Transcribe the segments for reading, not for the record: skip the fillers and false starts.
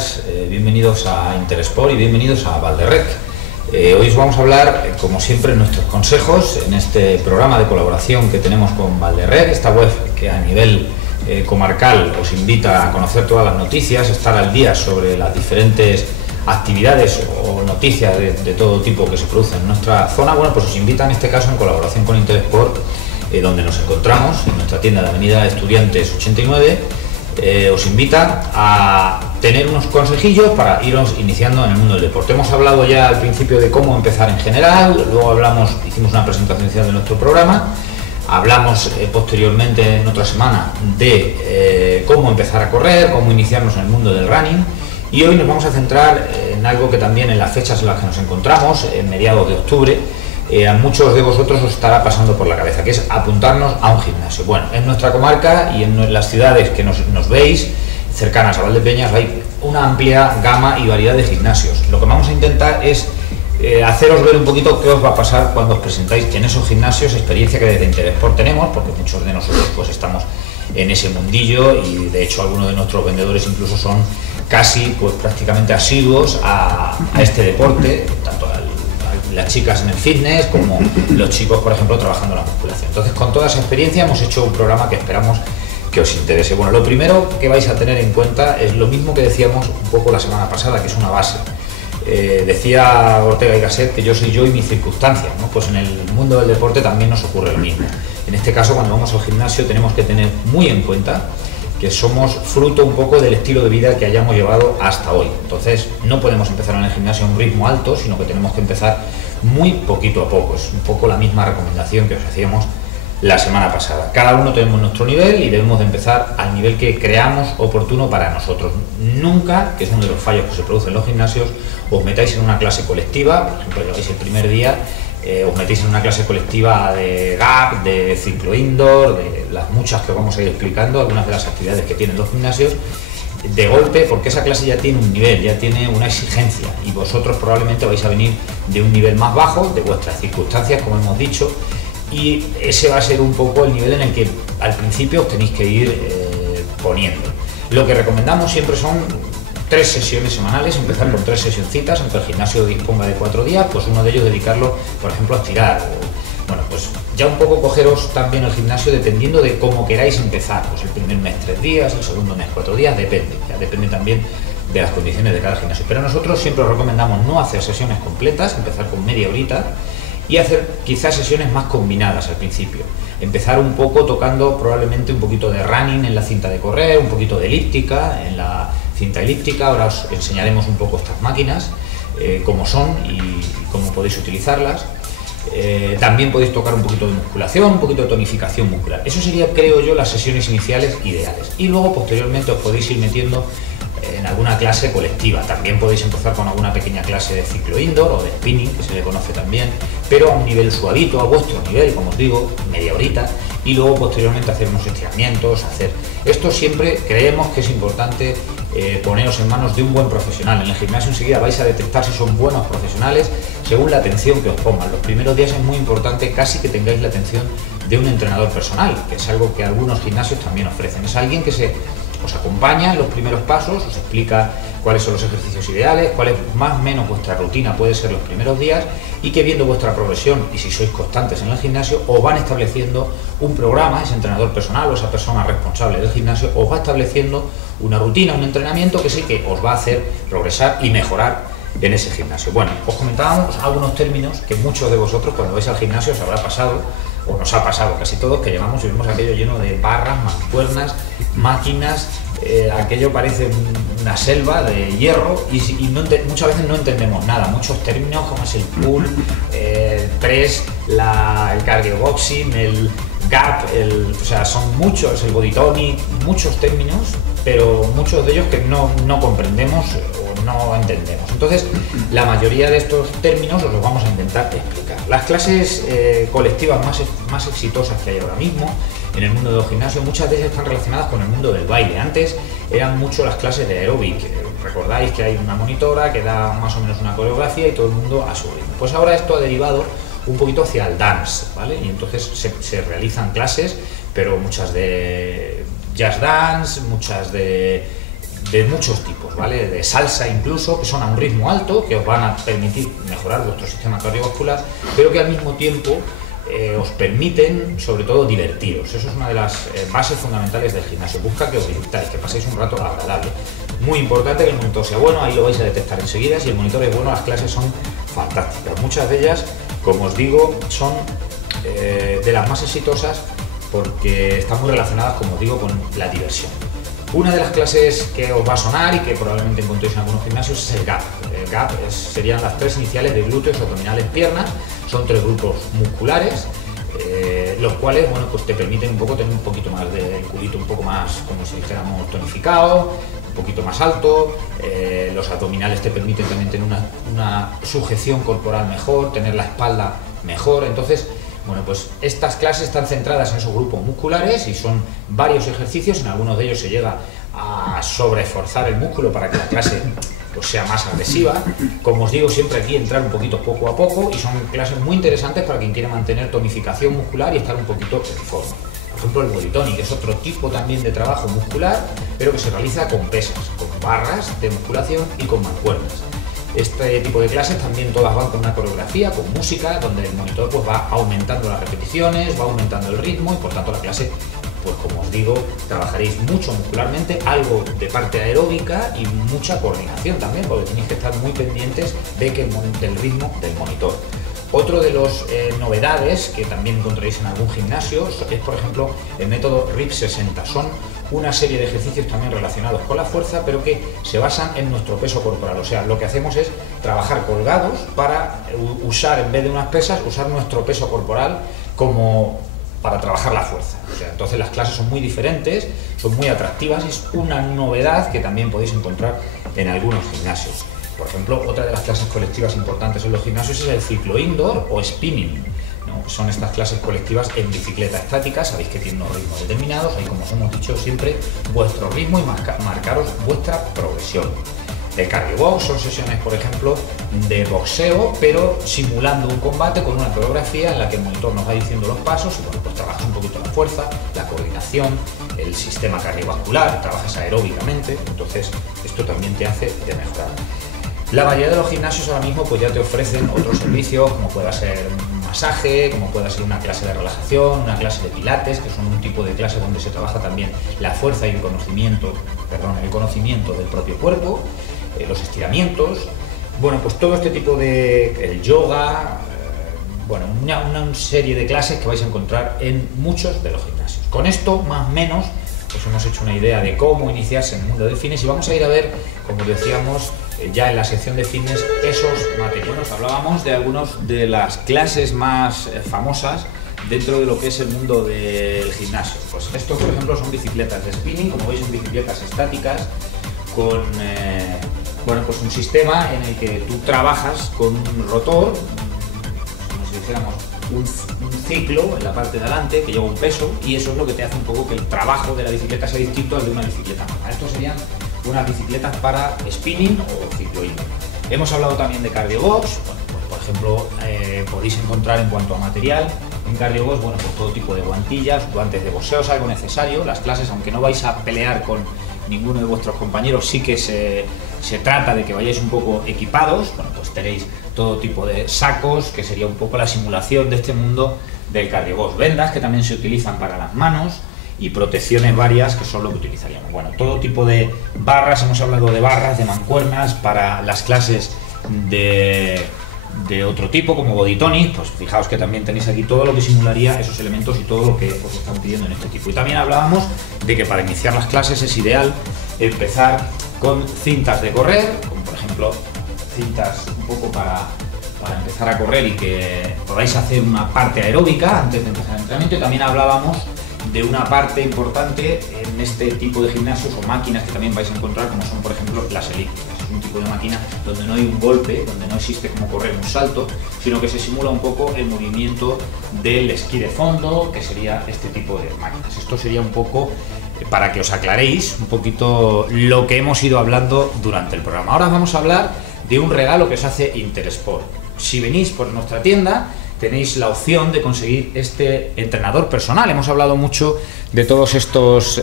días, bienvenidos a Interesport y bienvenidos a Valderrec. Hoy os vamos a hablar, como siempre, nuestros consejos en este programa de colaboración que tenemos con Valderrec, esta web que a nivel comarcal os invita a conocer todas las noticias, estar al día sobre las diferentes actividades o noticias de todo tipo que se producen en nuestra zona. Bueno, pues os invita en este caso en colaboración con Interesport, donde nos encontramos en nuestra tienda de Avenida Estudiantes 89. Os invita a tener unos consejillos para iros iniciando en el mundo del deporte. Hemos hablado ya al principio de cómo empezar en general, luego hicimos una presentación inicial de nuestro programa, hablamos posteriormente en otra semana de cómo empezar a correr, cómo iniciarnos en el mundo del running, y hoy nos vamos a centrar en algo que también en las fechas en las que nos encontramos, en mediados de octubre, a muchos de vosotros os estará pasando por la cabeza, que es apuntarnos a un gimnasio. Bueno, en nuestra comarca y en las ciudades que nos veis, cercanas a Valdepeñas, hay una amplia gama y variedad de gimnasios. Lo que vamos a intentar es haceros ver un poquito qué os va a pasar cuando os presentáis en esos gimnasios, experiencia que desde Interesport tenemos, porque muchos de nosotros pues estamos en ese mundillo y de hecho algunos de nuestros vendedores incluso son casi pues prácticamente asiduos a este deporte, tanto las chicas en el fitness como los chicos, por ejemplo, trabajando en la musculación. Entonces, con toda esa experiencia hemos hecho un programa que esperamos que os interese. Bueno, lo primero que vais a tener en cuenta es lo mismo que decíamos un poco la semana pasada, que es una base. Decía Ortega y Gasset que yo soy yo y mis circunstancias, ¿no? Pues en el mundo del deporte también nos ocurre lo mismo. En este caso, cuando vamos al gimnasio, tenemos que tener muy en cuenta que somos fruto un poco del estilo de vida que hayamos llevado hasta hoy. Entonces, no podemos empezar en el gimnasio a un ritmo alto, sino que tenemos que empezar muy poquito a poco. Es un poco la misma recomendación que os hacíamos la semana pasada. Cada uno tenemos nuestro nivel y debemos de empezar al nivel que creamos oportuno para nosotros. Nunca, que es uno de los fallos que se producen en los gimnasios, os metáis en una clase colectiva, por ejemplo, lo veis el primer día, os metéis en una clase colectiva de gap, de ciclo indoor, de las muchas que vamos a ir explicando, algunas de las actividades que tienen los gimnasios, de golpe, porque esa clase ya tiene un nivel, ya tiene una exigencia y vosotros probablemente vais a venir de un nivel más bajo, de vuestras circunstancias, como hemos dicho, y ese va a ser un poco el nivel en el que al principio os tenéis que ir poniendo. Lo que recomendamos siempre son 3 sesiones semanales, empezar con 3 sesioncitas, aunque el gimnasio disponga de 4 días, pues uno de ellos dedicarlo, por ejemplo, a estirar. Bueno, pues ya un poco cogeros también el gimnasio dependiendo de cómo queráis empezar, pues el primer mes 3 días, el segundo mes 4 días, depende, ya depende también de las condiciones de cada gimnasio. Pero nosotros siempre os recomendamos no hacer sesiones completas, empezar con media horita y hacer quizás sesiones más combinadas al principio. Empezar un poco tocando probablemente un poquito de running en la cinta de correr, un poquito de elíptica en la cinta elíptica. Ahora os enseñaremos un poco estas máquinas, cómo son y cómo podéis utilizarlas. También podéis tocar un poquito de musculación, un poquito de tonificación muscular. Eso sería, creo yo, las sesiones iniciales ideales. Y luego posteriormente os podéis ir metiendo en alguna clase colectiva. También podéis empezar con alguna pequeña clase de ciclo indoor o de spinning, que se le conoce también, pero a un nivel suavito, a vuestro nivel, como os digo, media horita, y luego posteriormente hacer unos estiramientos, Esto siempre creemos que es importante poneros en manos de un buen profesional. En el gimnasio enseguida vais a detectar si son buenos profesionales según la atención que os pongan. Los primeros días es muy importante casi que tengáis la atención de un entrenador personal, que es algo que algunos gimnasios también ofrecen. Es alguien que os acompaña en los primeros pasos, os explica cuáles son los ejercicios ideales, cuál es más o menos vuestra rutina puede ser los primeros días, y que viendo vuestra progresión y si sois constantes en el gimnasio, os van estableciendo un programa, ese entrenador personal o esa persona responsable del gimnasio os va estableciendo una rutina, un entrenamiento que sí que os va a hacer progresar y mejorar en ese gimnasio. Bueno, os comentábamos algunos términos que muchos de vosotros cuando vais al gimnasio os habrá pasado, o nos ha pasado casi todos, que llegamos y vemos aquello lleno de barras, mancuernas, máquinas, aquello parece una selva de hierro y muchas veces no entendemos nada. Muchos términos como es el pull, el press, el cardio boxing, el gap, o sea, son muchos, el body tonic, muchos términos, pero muchos de ellos que no comprendemos o no entendemos. Entonces, la mayoría de estos términos os los vamos a intentar explicar. Las clases colectivas más exitosas que hay ahora mismo en el mundo de los gimnasios, muchas veces están relacionadas con el mundo del baile. Antes eran mucho las clases de aeróbic. Recordáis que hay una monitora que da más o menos una coreografía y todo el mundo a su ritmo. Pues ahora esto ha derivado un poquito hacia el dance, ¿vale? Y entonces se realizan clases, pero muchas de jazz dance, muchas de de muchos tipos, ¿vale? De salsa incluso, que son a un ritmo alto, que os van a permitir mejorar vuestro sistema cardiovascular, pero que al mismo tiempo os permiten, sobre todo, divertiros. Eso es una de las bases fundamentales del gimnasio. Busca que os divirtáis, que paséis un rato agradable. Muy importante que el monitor sea bueno, ahí lo vais a detectar enseguida. Si el monitor es bueno, las clases son fantásticas. Muchas de ellas, como os digo, son de las más exitosas porque están muy relacionadas, como os digo, con la diversión. Una de las clases que os va a sonar y que probablemente encontréis en algunos gimnasios es el GAP. El GAP serían las 3 iniciales de glúteos, abdominales, piernas. Son 3 grupos musculares, los cuales, bueno, pues te permiten un poco tener un poquito más del culito, un poco más, como si dijéramos, tonificado, un poquito más alto. Los abdominales te permiten también tener una sujeción corporal mejor, tener la espalda mejor. Entonces, bueno, pues estas clases están centradas en esos grupos musculares y son varios ejercicios. En algunos de ellos se llega a sobreesforzar el músculo para que la clase pues sea más agresiva. Como os digo, siempre aquí entrar un poquito poco a poco, y son clases muy interesantes para quien quiere mantener tonificación muscular y estar un poquito en forma. Por ejemplo, el body tonic, que es otro tipo también de trabajo muscular, pero que se realiza con pesas, con barras de musculación y con mancuernas. Este tipo de clases también todas van con una coreografía, con música, donde el monitor pues va aumentando las repeticiones, va aumentando el ritmo, y por tanto la clase, pues como os digo, trabajaréis mucho muscularmente, algo de parte aeróbica y mucha coordinación también, porque tenéis que estar muy pendientes del ritmo del monitor. Otro de las novedades que también encontraréis en algún gimnasio es, por ejemplo, el método RIP 60. Son una serie de ejercicios también relacionados con la fuerza, pero que se basan en nuestro peso corporal. O sea, lo que hacemos es trabajar colgados para usar, en vez de unas pesas, usar nuestro peso corporal para trabajar la fuerza. O sea, entonces las clases son muy diferentes, son muy atractivas, y es una novedad que también podéis encontrar en algunos gimnasios. Por ejemplo, otra de las clases colectivas importantes en los gimnasios es el ciclo indoor o spinning, ¿no? Son estas clases colectivas en bicicleta estática. Sabéis que tienen unos ritmos determinados, ahí, como os hemos dicho siempre, vuestro ritmo y marcaros vuestra progresión. El cardio box son sesiones, por ejemplo, de boxeo, pero simulando un combate con una coreografía en la que el monitor nos va diciendo los pasos y, bueno, pues trabajas un poquito la fuerza, la coordinación, el sistema cardiovascular, trabajas aeróbicamente. Entonces esto también te hace de mejorar. La mayoría de los gimnasios ahora mismo pues ya te ofrecen otros servicios, como pueda ser un masaje, como pueda ser una clase de relajación, una clase de pilates, que son un tipo de clase donde se trabaja también la fuerza y el conocimiento del propio cuerpo, los estiramientos. Bueno, pues todo este tipo el yoga, bueno, una serie de clases que vais a encontrar en muchos de los gimnasios. Con esto, más o menos, pues hemos hecho una idea de cómo iniciarse en el mundo del fitness, y vamos a ir a ver, como decíamos, ya en la sección de fitness, esos materiales. Hablábamos de algunas de las clases más famosas dentro de lo que es el mundo del gimnasio. Pues esto, por ejemplo, son bicicletas de spinning. Como veis, son bicicletas estáticas con bueno, pues un sistema en el que tú trabajas con un rotor, como si dijéramos un ciclo en la parte de adelante que lleva un peso, y eso es lo que te hace un poco que el trabajo de la bicicleta sea distinto al de una bicicleta normal. Estos serían unas bicicletas para spinning o ciclo indoor. Hemos hablado también de cardio box. Bueno, pues por ejemplo, podéis encontrar, en cuanto a material, en cardio box, bueno, pues todo tipo de guantillas, guantes de boxeo, es algo necesario. Las clases, aunque no vais a pelear con ninguno de vuestros compañeros, sí que se trata de que vayáis un poco equipados. Bueno, pues tenéis todo tipo de sacos, que sería un poco la simulación de este mundo del cardio box. Vendas, que también se utilizan para las manos, y protecciones varias, que son lo que utilizaríamos. Bueno, todo tipo de barras, hemos hablado de barras, de mancuernas para las clases de otro tipo, como body tonic. Pues fijaos que también tenéis aquí todo lo que simularía esos elementos y todo lo que os están pidiendo en este tipo. Y también hablábamos de que para iniciar las clases es ideal empezar con cintas de correr, como por ejemplo cintas un poco para empezar a correr y que podáis hacer una parte aeróbica antes de empezar el entrenamiento. Y también hablábamos de una parte importante en este tipo de gimnasios o máquinas que también vais a encontrar, como son, por ejemplo, las elípticas. Es un tipo de máquina donde no hay un golpe, donde no existe como correr un salto, sino que se simula un poco el movimiento del esquí de fondo, que sería este tipo de máquinas. Esto sería un poco para que os aclaréis un poquito lo que hemos ido hablando durante el programa. Ahora vamos a hablar de un regalo que os hace Intersport. Si venís por nuestra tienda, tenéis la opción de conseguir este entrenador personal. Hemos hablado mucho de todos estos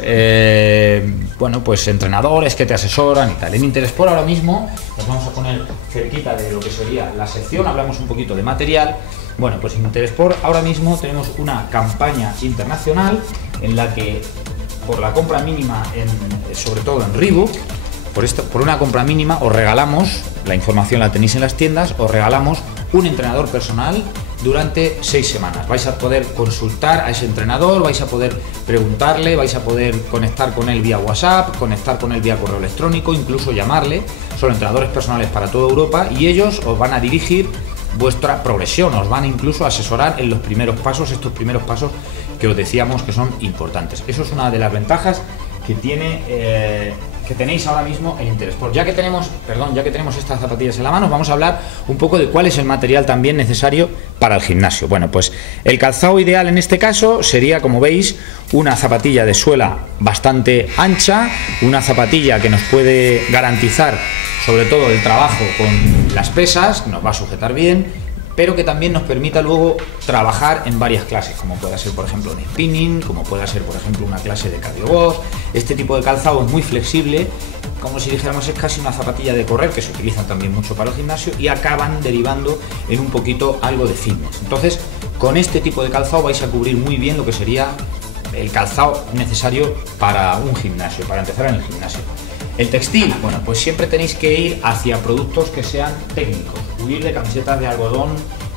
bueno, pues entrenadores que te asesoran y tal. En Interesport ahora mismo nos vamos a poner cerquita de lo que sería la sección, hablamos un poquito de material. Bueno, pues en Interesport ahora mismo tenemos una campaña internacional en la que por la compra mínima, sobre todo en Reebok, por una compra mínima os regalamos, la información la tenéis en las tiendas, os regalamos un entrenador personal durante 6 semanas. Vais a poder consultar a ese entrenador, vais a poder preguntarle, vais a poder conectar con él vía WhatsApp, conectar con él vía correo electrónico, incluso llamarle. Son entrenadores personales para toda Europa y ellos os van a dirigir vuestra progresión, os van incluso a asesorar en los primeros pasos, estos primeros pasos que os decíamos que son importantes. Eso es una de las ventajas que tenéis ahora mismo en Interesport. Ya que tenemos estas zapatillas en la mano, vamos a hablar un poco de cuál es el material también necesario para el gimnasio. Bueno, pues el calzado ideal en este caso sería, como veis, una zapatilla de suela bastante ancha, una zapatilla que nos puede garantizar sobre todo el trabajo con las pesas, nos va a sujetar bien, pero que también nos permita luego trabajar en varias clases, como pueda ser, por ejemplo, un spinning, como pueda ser, por ejemplo, una clase de cardio box. Este tipo de calzado es muy flexible, como si dijéramos es casi una zapatilla de correr, que se utilizan también mucho para el gimnasio y acaban derivando en un poquito algo de fitness. Entonces, con este tipo de calzado vais a cubrir muy bien lo que sería el calzado necesario para un gimnasio, para empezar en el gimnasio. El textil, bueno, pues siempre tenéis que ir hacia productos que sean técnicos, huir de camisetas de algodón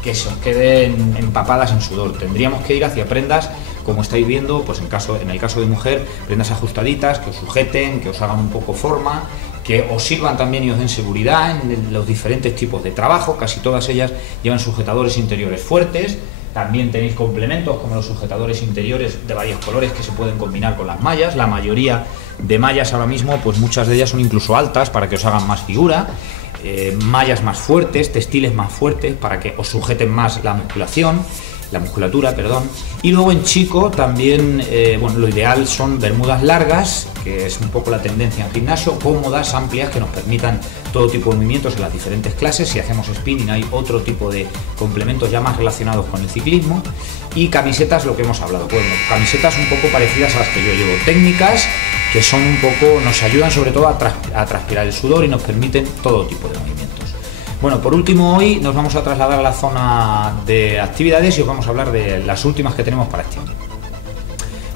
que se os queden empapadas en sudor. Tendríamos que ir hacia prendas, como estáis viendo, pues en el caso de mujer, prendas ajustaditas, que os sujeten, que os hagan un poco forma, que os sirvan también y os den seguridad en los diferentes tipos de trabajo. Casi todas ellas llevan sujetadores interiores fuertes. También tenéis complementos como los sujetadores interiores de varios colores que se pueden combinar con las mallas. La mayoría de mallas ahora mismo, pues muchas de ellas son incluso altas para que os hagan más figura. Mallas más fuertes, textiles más fuertes para que os sujeten más la musculatura, perdón. Y luego en chico también, bueno, lo ideal son bermudas largas, que es un poco la tendencia en gimnasio, cómodas, amplias, que nos permitan todo tipo de movimientos en las diferentes clases. Si hacemos spinning hay otro tipo de complementos ya más relacionados con el ciclismo. Y camisetas, lo que hemos hablado, bueno, camisetas un poco parecidas a las que yo llevo, técnicas, que son un poco, nos ayudan sobre todo a transpirar el sudor y nos permiten todo tipo de movimientos. Bueno, por último, hoy nos vamos a trasladar a la zona de actividades y os vamos a hablar de las últimas que tenemos para este año.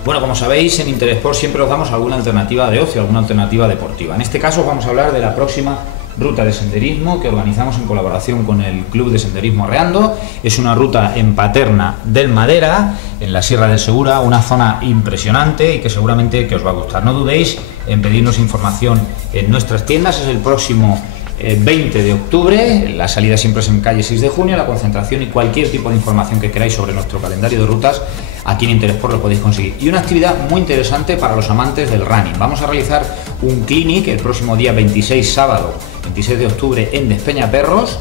Bueno, como sabéis, en Interesport siempre os damos alguna alternativa de ocio, alguna alternativa deportiva. En este caso os vamos a hablar de la próxima ruta de senderismo que organizamos en colaboración con el Club de Senderismo Arreando. Es una ruta en Paterna del Madera, en la Sierra del Segura, una zona impresionante y que seguramente que os va a gustar. No dudéis en pedirnos información en nuestras tiendas. Es el próximo 20 de octubre, la salida siempre es en calle 6 de junio, la concentración, y cualquier tipo de información que queráis sobre nuestro calendario de rutas aquí en Interesport lo podéis conseguir. Y una actividad muy interesante para los amantes del running. Vamos a realizar un clinic el próximo día 26, sábado 26 de octubre en Despeñaperros.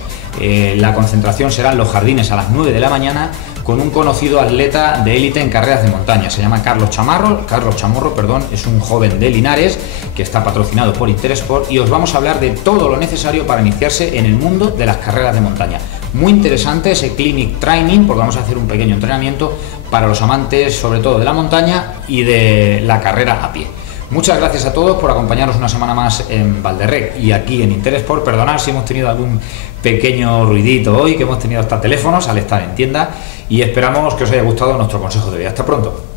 La concentración será en los jardines a las 9 de la mañana con un conocido atleta de élite en carreras de montaña. Se llama Carlos Chamorro, es un joven de Linares que está patrocinado por Interesport y os vamos a hablar de todo lo necesario para iniciarse en el mundo de las carreras de montaña. Muy interesante ese clinic training, porque vamos a hacer un pequeño entrenamiento para los amantes sobre todo de la montaña y de la carrera a pie. Muchas gracias a todos por acompañarnos una semana más en Valderrec y aquí en Interesport. Perdonad si hemos tenido algún pequeño ruidito hoy, que hemos tenido hasta teléfonos al estar en tienda, y esperamos que os haya gustado nuestro consejo de hoy. Hasta pronto.